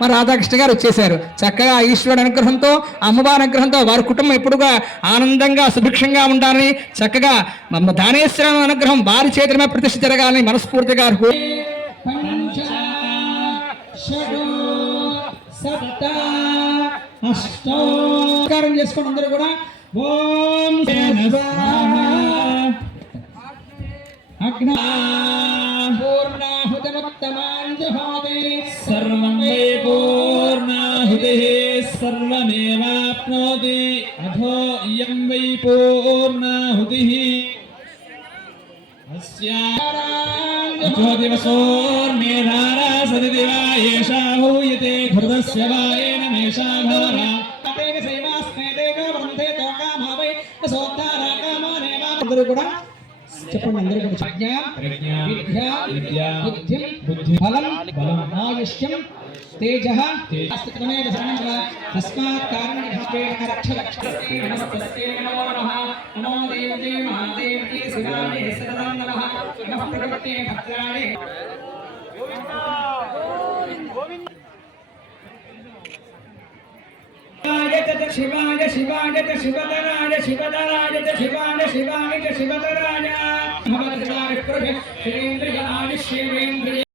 మన రాధాకృష్ణ గారు వచ్చేసారు. చక్కగా ఈశ్వరుడు అనుగ్రహంతో అమ్మవారి అనుగ్రహంతో వారి కుటుంబం ఎప్పుడుగా ఆనందంగా సుభిక్షంగా ఉండాలని చక్కగా దానేశ్వరం అనుగ్రహం వారి చేతిమే ప్రతిష్ఠ జరగాలని మనస్ఫూర్తిగా చేసుకోండి అందరూ కూడా. ఓం सर्वमेवाप्नोति अथो इयं वै पूर्णाहुतिः अथो दिवसोर्मेधारा सदिदिवा एषा हूयते घृतस्य वा एनमेषा भारा అందరూ కూడా చెప్పండి. అందరూ కూడా ప్రజ్ఞ విద్య బుద్ధి బలం ఆయుష్యం తేజః తస్మాత్ కారణం రక్ష రక్ష నమస్తే నమో నమః నమో దేవతే మహాదేవతే శివాయ సదా నమః నమః ప్రకృతే భద్రాయ शिवाय शिवाय च शिवतराय शिवतराय च शिवाय शिवाय च शिवतराय भवद्राय प्रभे श्रीन्द्रियाय शिवेन्द्रिय